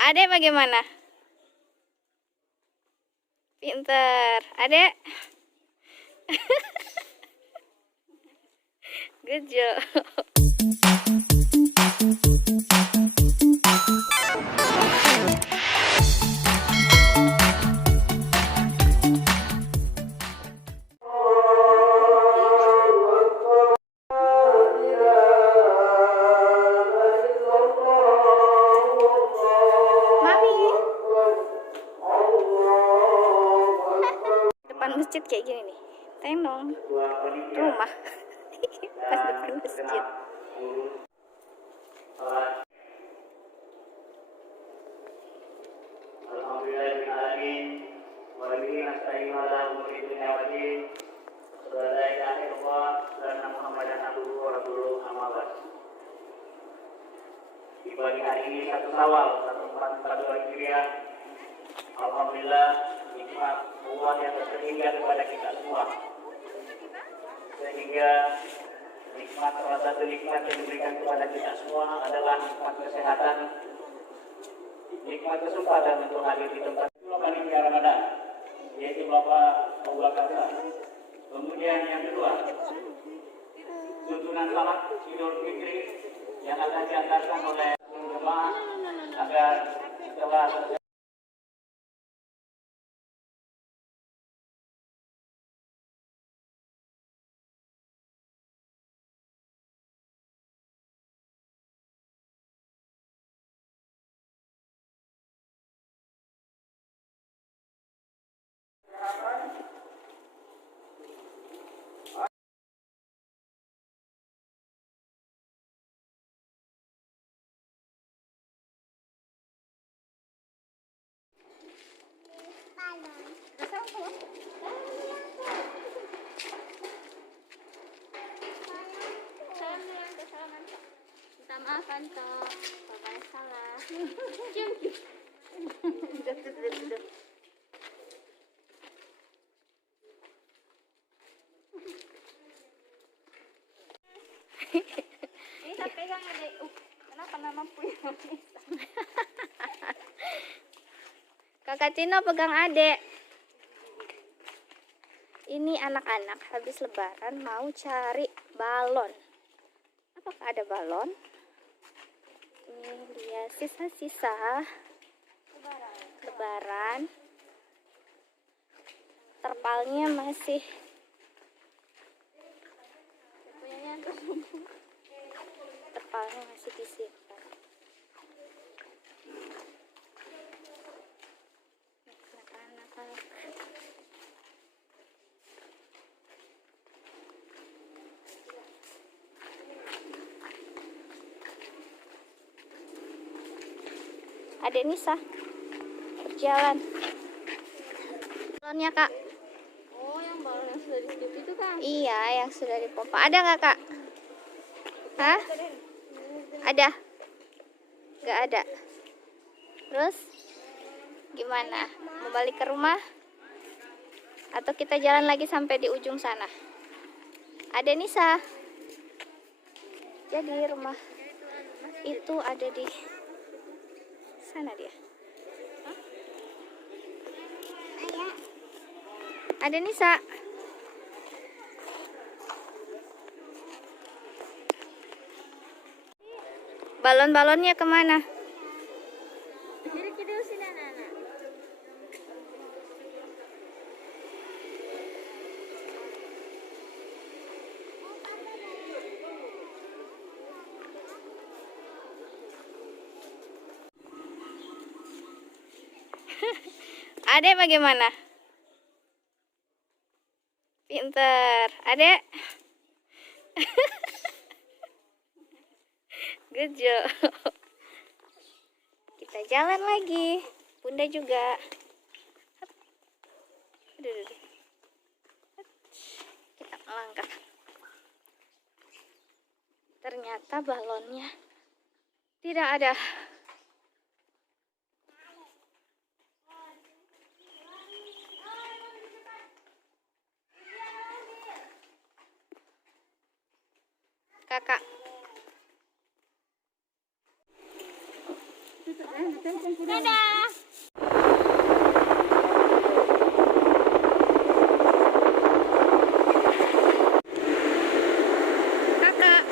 Adek bagaimana? Pinter. Adek. Good job. Depan masjid kayak gini nih, tenong rumah pas depan masjid. Alhamdulillahirrahmanirrahim. Wa bihi nasta'inu ala umuri dunya wa din. La ilaha illallah wa Muhammadan abduhu wa rasuluhu amma ba'd. Di pagi hari ini 1 Syawal 1442 Hijriah. Alhamdulillah nikmat Allah yang tersedia kepada kita semua. Sehingga nikmat, salah satu nikmat yang diberikan kepada kita semua adalah nikmat kesehatan, nikmat kesempatan untuk hadir di tempat panitia Ramadan, yaitu Bapak Abu Bakar. Kemudian yang kedua, tuntunan salat Idul Fitri yang akan diantarkan oleh jemaah agar setelah Minta maaf Anto, Bapak salah. Bisa pegang adek. Kenapa nama punya? Kakak Cino pegang adek. Ini anak-anak habis lebaran mau cari balon. Apakah ada balon? Ini dia sisa-sisa lebaran. Terpalnya masih terpalnya masih disimpan. Anak-anak. Adek Nisa berjalan. Balonnya Kak. Oh, yang balon yang sudah ditiup itu kan? Iya, yang sudah dipompa. Ada nggak Kak? Hah? Ada? Nggak ada. Terus gimana? Mau balik ke rumah? Atau kita jalan lagi sampai di ujung sana? Ada Nisa. Jadi rumah itu ada di sana dia. Ada Nisa. Balon-balonnya kemana? Adek bagaimana? Pinter. Adek. Good job. Kita jalan lagi. Bunda juga. Aduh. Kita melangkah. Ternyata balonnya tidak ada. Kakak. Dadah. Kakak.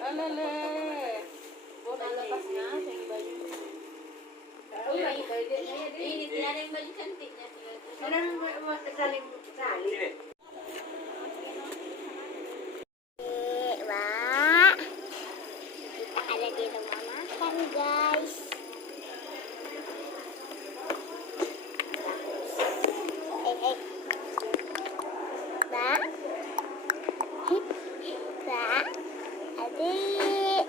Alele. Bona lepasnya yang baju. Oh iya, ini tidak ada yang baju cantiknya. Wah, kita ada di rumah makan, guys. Mbak, Mbak, adik.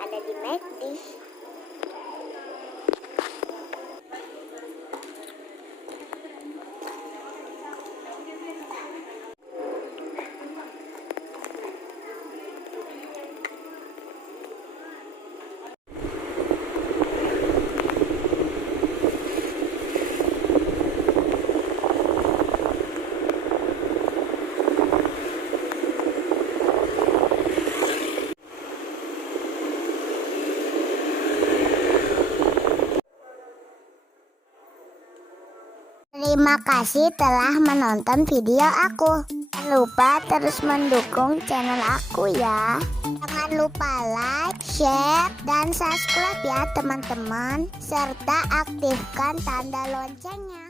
Ada di McD. Terima kasih telah menonton video aku. Jangan lupa terus mendukung channel aku ya. Jangan lupa like, share, dan subscribe ya teman-teman. Serta aktifkan tanda loncengnya.